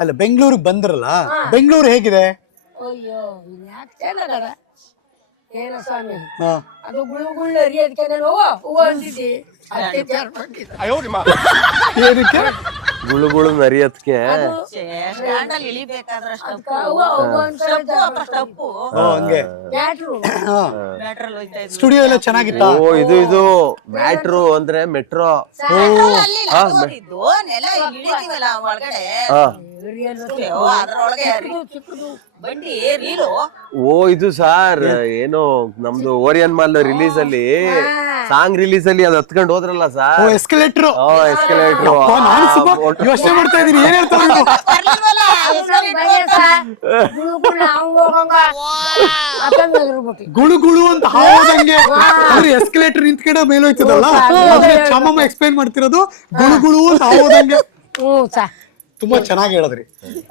ಅಲ್ಲ ಬೆಂಗಳೂರಿಗೆ ಬಂದ್ರಲ್ಲ, ಬೆಂಗಳೂರು ಹೇಗಿದೆ? ಅಯ್ಯೋ ಯಾಕೆ ಚೆನ್ನಾಗದ ಏನ ಸ್ವಾಮಿ ಹಾ. ಅದು ಗುಳ್ಳು ಅರಿಯೋದಕ್ಕೆ ನಾನು ಹೂವು ಅಂತಿದ್ದಿ ಅದಕ್ಕೆ ಏನಕ್ಕೆ? ಗುಳುಗುಳು ನರಿಯತ್ಕೆ ಸ್ಟ್ಯಾಂಡಲ್ಲಿ ಇಳಿಬೇಕಾದ್ರಷ್ಟು ಸ್ಟಪ್ಪು ಓ ಹಂಗೆ. ಬ್ಯಾಟ್ರು ಮ್ಯಾಟ್ರಲ್ಲಿ ಹೋಯ್ತಾ ಇದ್ವಿ. ಸ್ಟುಡಿಯೋ ಎಲ್ಲ ಚೆನ್ನಾಗಿತ್ತಾ? ಓ ಇದು ಮ್ಯಾಟ್ರು ಅಂದ್ರೆ ಮೆಟ್ರೋ. ಅಲ್ಲಿ ಇಲ್ಲ, ಅದು ಹೋಗಿದ್ದು ನೆಲ ಇಳಿತೀವಲ್ಲ ಒಳಗಡೆ ಅದ್ರೊಳಗೆ ಬಂಡಿ ರೀಲು. ಓ ಇದು ಸಾರ್ ಏನು ನಮ್ದು ಓರಿಯನ್ ಮಾಲ್ ರಿಲೀಸ್ ಅಲ್ಲಿ ಸಾಂಗ್ ರಿಲೀಸ್ ಅಲ್ಲಿ ಅದು ಹತ್ಕೊಂಡು ಹೋದ್ರಲ್ಲ ಓ ಸಾರ್. ಎಸ್ಕಲೇಟರ್. ಎಸ್ಕಲೇಟ್ರು. ನಾನು ಸುಮ್ಮ ಯೋಚನೆ ಮಾಡ್ತಾ ಇದೀನಿ ಏನ್ ಹೇಳ್ತಾರೆ ಇವ್ರು? ಬರ್ಲಿಲ್ವಲ್ಲ, ಗುಳು ಗುಳು ಅಂತ ಹಾವದಂಗೆ ಅಂದ್ರೆ ಎಸ್ಕಲೇಟರ್ ನಿಂತ್ಕಡೆ ಮೇಲೆ ಹೋಯ್ತದಲ್ಲ, ಅದೇ ಚಾಮಮ್ಮ ಎಕ್ಸ್ಪ್ಲೈನ್ ಮಾಡ್ತಿರೋದು. ಗುಳು ಗುಳು ಅಂತ ಹಾವದಂಗೆ. ಹ್ಞೂ ಸಾ ತುಂಬಾ ಚೆನ್ನಾಗಿ ಹೇಳಿದ್ರಿ.